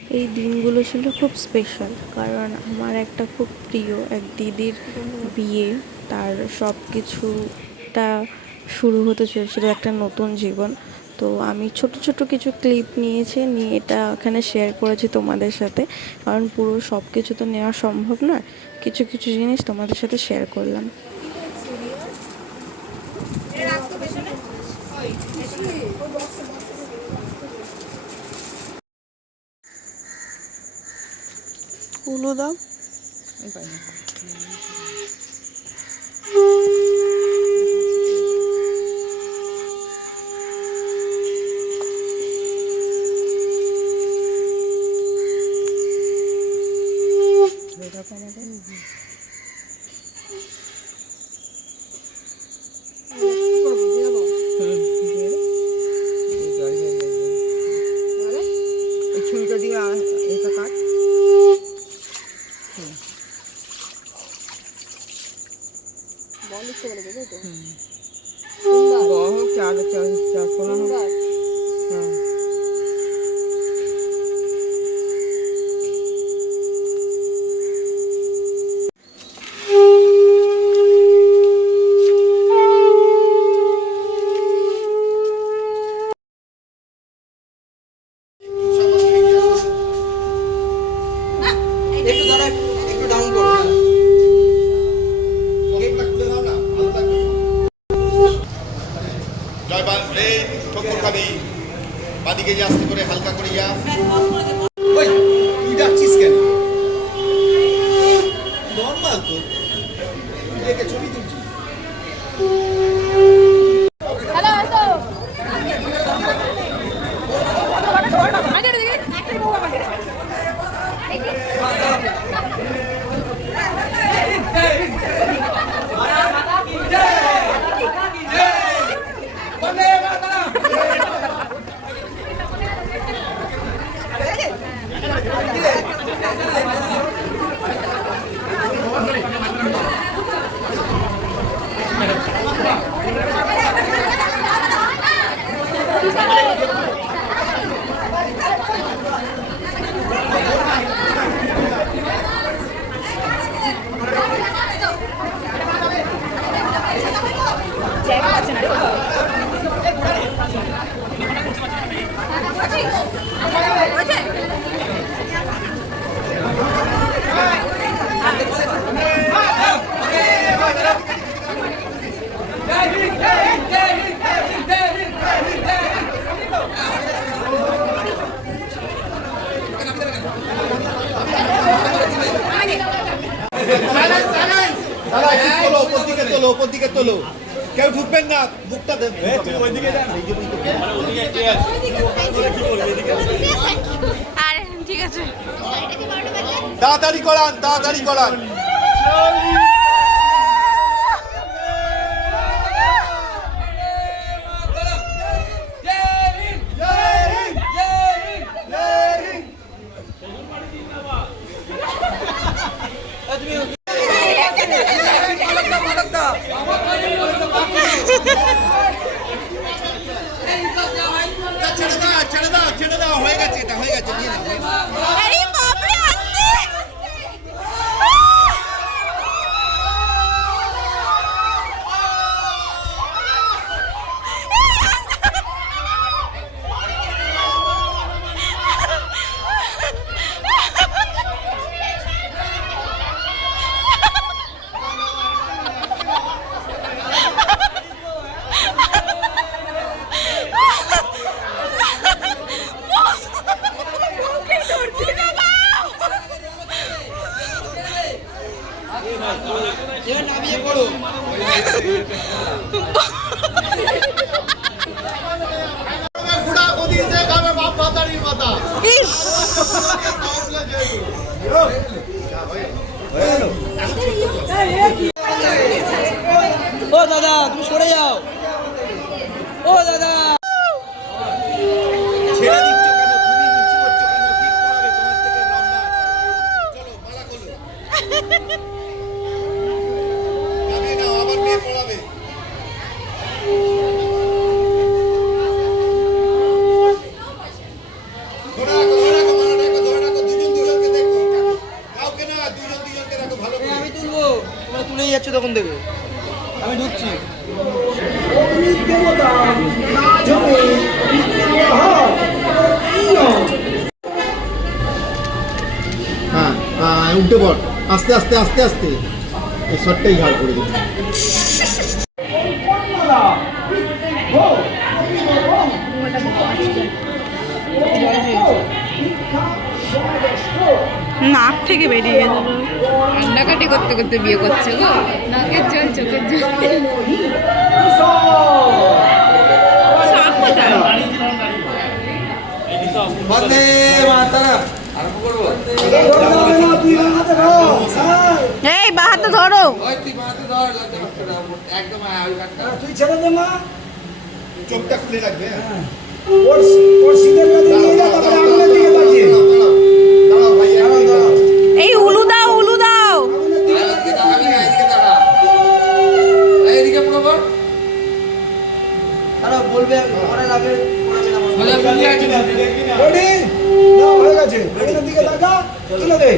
এই দিনগুলো ছিল খুব স্পেশাল, কারণ আমার একটা খুব প্রিয় এক দিদির বিয়ে, তার সব কিছুটা শুরু হতে চলেছিল একটা নতুন জীবন। তো আমি ছোট ছোট কিছু ক্লিপ নিয়ে এটা এখানে শেয়ার করেছি তোমাদের সাথে, কারণ পুরো সব কিছু তো নেওয়া সম্ভব নয়। কিছু কিছু জিনিস তোমাদের সাথে শেয়ার করলাম। উলু দাও। ছুরিটা দিয়ে এটা কাট। চার চার চার কোনা হ্যাঁ। বাদিকে যে আস্তে করে হালকা করে যা। ওই তুই ডাকছিস কেন? নরমাল তো, তুই দেখে ছবি তুলছিস। ওপর দিকে তোলো, কেউ ঢুকবেন না, মুখটা ঠিক আছে, তাড়াতাড়ি করান, তাড়াতাড়ি করান। ছেড়ে দাও, হয়ে গেছে, এটা হয়ে গেছে, নিয়ে নাও। নামিয়ে করো। বুড়া গদি সে খাবে বাপ মাতারির মাথা। ও দাদা তুমি সরে যাও। ও দাদা ছেড়ে দিচ্ছ কেন? তুমি নিচু করছো কেন? ঠিক করাবে, তোমার থেকে লম্বা আছে। চলো মালা করো, নামিয়ে নাও, আবার মেয়ে পড়াবে। ধরে রাখো, মালাটা ধরে যাচ্ছ তখন থেকে। আমি ঢুকছি। হ্যাঁ হ্যাঁ উল্টে পড়, আস্তে আস্তে আস্তে আস্তে, এই শটটাই ঝাড় করে দিন। নাক থেকে বেরিয়ে গেল। কান্নাকাটি করতে করতে বিয়ে করছে গো, নাকের জল চোখের জল। সাপ কোথায়? বন্দে মাতরম। আরম্ভ করবো। এই বা হাতে ধরো। ওই তুই মাথা ধর, লজ্জা করতে দাও। একদম ওই কাটটা। তুই ছেড়ে দে মা। চোখটা খুলে রাখবে। হ্যাঁ। ওর সিনের কাছে নিয়ে যা, তারপরে আঙুলের দিকে তাকিয়ে। দাঁড়াও ভাই, দাঁড়াও। এই উলু দাও, উলু দাও। এদিকে তাকাবি না, এদিকে তাকা। এইদিকে পুরো কর। তারা বলবে ঘরে লাগে সোজা বুঝে আছে। রেডি না হয়ে গেছে। আঙুলের দিকে তাকা, তুলে দে।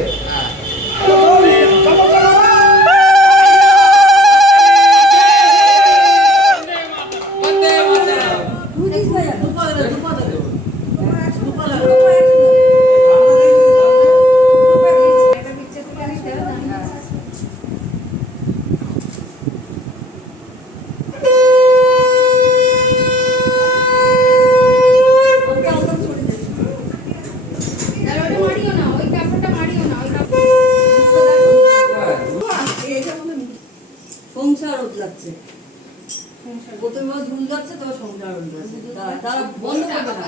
বন্দে মাতরম। সংসার রোদ লাগছে, প্রথমে ধুল যাচ্ছে, তোমার সংসার রোদ লাগছে। তারা বন্ধ করবে না,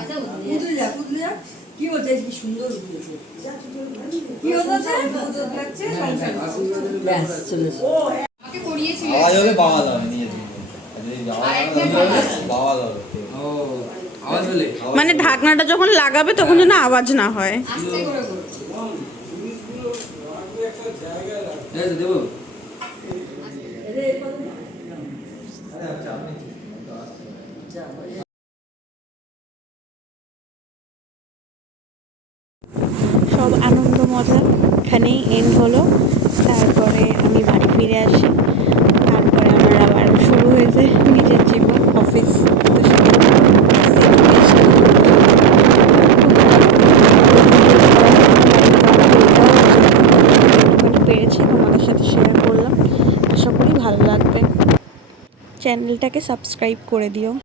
কুদলে যা, কুদলে যা। কি হচ্ছে, কি সুন্দর উঠেছে, কি হচ্ছে, রোদ লাগছে, সংসার ব্যাস চলে এসো। আমাকে করিয়েছিল। আওয়াজ হবে বাবা দাও নিয়ে বাবা দাও ও আওয়াজ হলে মানে ঢাকনাটা যখন লাগাবে তখন যেন আওয়াজ না হয়। আস্তে করে করো। দেবো সব আনন্দ মজা এখানেই এন্ড হলো। তারপরে আমি বাড়ি ফিরে আসি। তারপরে আমার আবার শুরু হয়ে যায় নিজের জীবন, অফিস। পেরেছি তোমাদের সাথে শেয়ার করলাম, আশা করি ভালো লাগবে। চ্যানেলটাকে সাবস্ক্রাইব করে দিও।